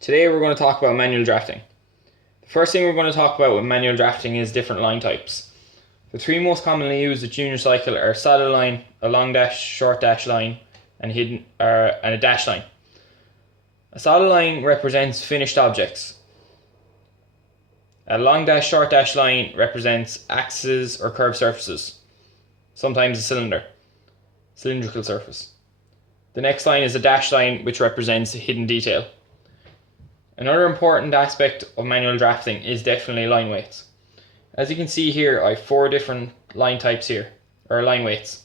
Today we're going to talk about manual drafting. The first thing we're going to talk about with manual drafting is different line types. The three most commonly used at Junior Cycle are solid line, a long dash, short dash line, and a dash line. A solid line represents finished objects. A long dash, short dash line represents axes or curved surfaces, sometimes a cylindrical surface. The next line is a dash line, which represents a hidden detail. Another important aspect of manual drafting is definitely line weights. As you can see here, I have 4 different line types here, or line weights.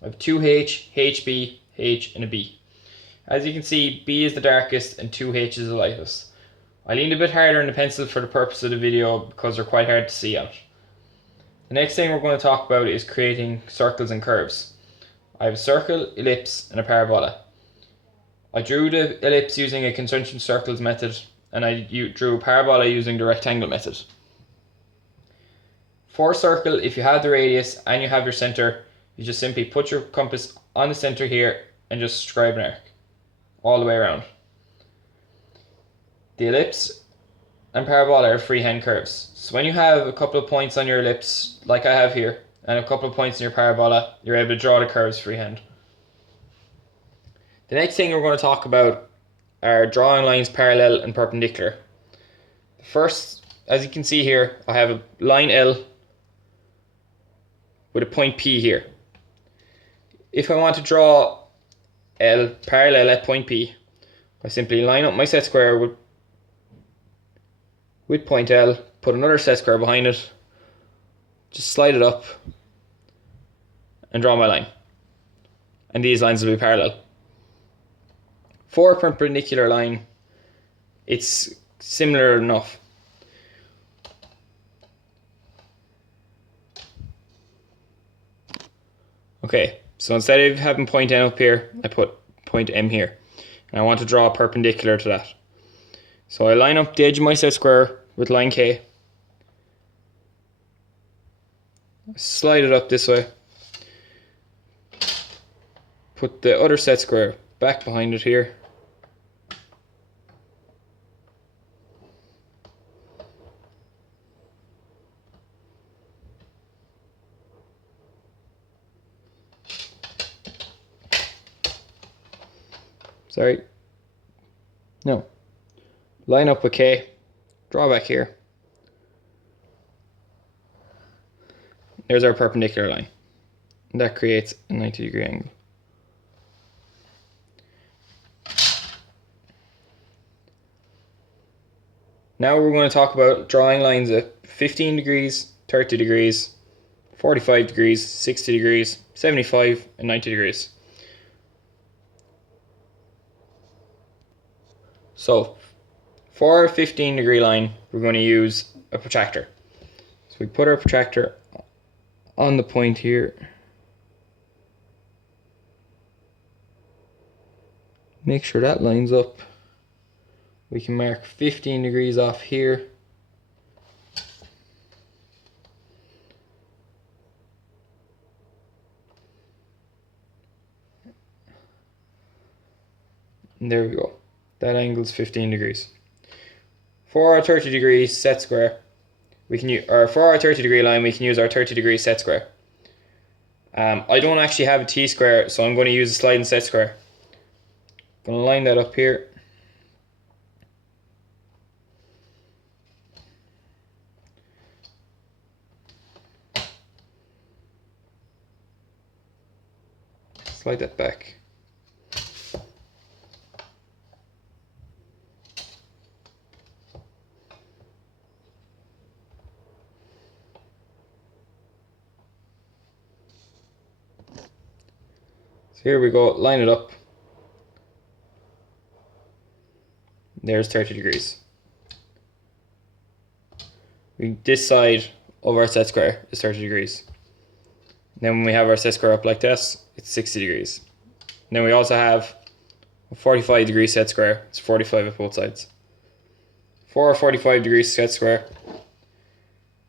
I have 2H, HB, H, and a B. As you can see, B is the darkest and 2H is the lightest. I leaned a bit harder on the pencil for the purpose of the video because they're quite hard to see out. The next thing we're going to talk about is creating circles and curves. I have a circle, ellipse, and a parabola. I drew the ellipse using a concentric circles method, and I drew a parabola using the rectangle method. For a circle, if you have the radius and you have your center, you just simply put your compass on the center here and just scribe an arc all the way around. The ellipse and parabola are freehand curves. So when you have a couple of points on your ellipse, like I have here, and a couple of points in your parabola, you're able to draw the curves freehand. The next thing we're going to talk about are drawing lines parallel and perpendicular. First, as you can see here, I have a line L with a point P here. If I want to draw L parallel at point P, I simply line up my set square with point L, put another set square behind it, just slide it up and draw my line. And these lines will be parallel. For a perpendicular line, it's similar enough. Okay, so instead of having point N up here, I put point M here. And I want to draw a perpendicular to that. So I line up the edge of my set square with line K. Slide it up this way. Put the other set square back behind it here. Sorry. No. Line up with K. Draw back here. There's our perpendicular line. And that creates a 90-degree angle. Now we're going to talk about drawing lines at 15 degrees, 30 degrees, 45 degrees, 60 degrees, 75 and 90 degrees. So for our 15-degree line, we're going to use a protractor. So we put our protractor on the point here. Make sure that lines up. We can mark 15 degrees off here. And there we go. That angle is 15 degrees. For our 30 degree set square, we can use, or for our 30-degree line, we can use our 30-degree set square. I don't actually have a T-square, so I'm going to use a sliding set square. I'm going to line that up here. Slide that back. So here we go, line it up. There's 30 degrees. This side of our set square is 30 degrees. Then when we have our set square up like this, it's 60 degrees. And then we also have a 45-degree set square. It's 45 at both sides. For our 45-degree set square,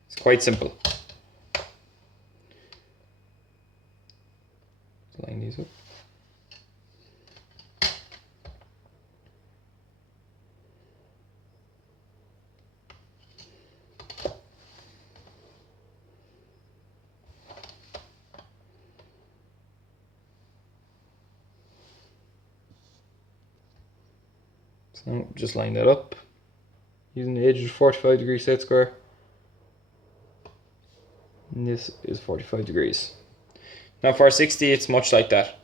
it's quite simple. Line these up. So just line that up using the edge of 45-degree set square. And this is 45 degrees. Now for 60, it's much like that.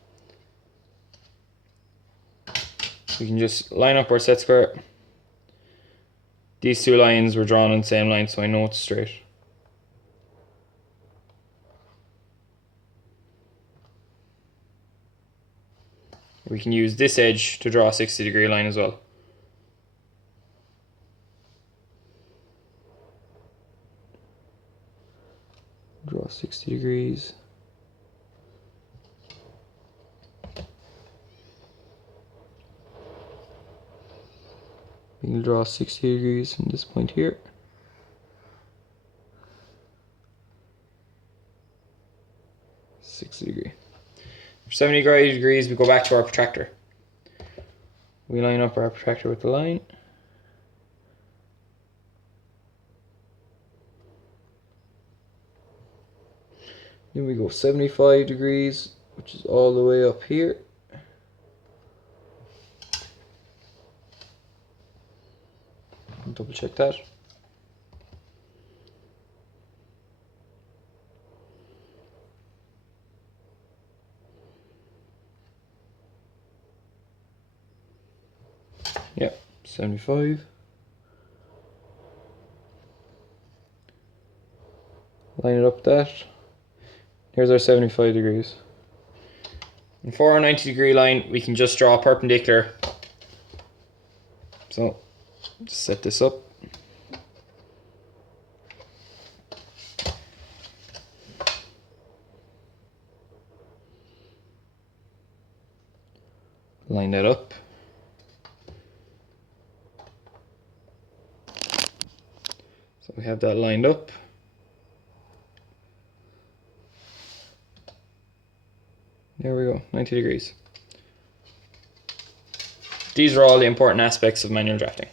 We can just line up our set square. These two lines were drawn on the same line, so I know it's straight. We can use this edge to draw a 60-degree line as well. Draw 60 degrees. We can draw 60 degrees from this point here. For 70 degrees, we go back to our protractor. We line up our protractor with the line. Then we go 75 degrees, which is all the way up here. Double check that. Yep, 75. Line it up that. Here's our 75 degrees. And for our 90-degree line, we can just draw a perpendicular. So, just set this up. Line that up. So we have that lined up. There we go, 90 degrees. These are all the important aspects of manual drafting.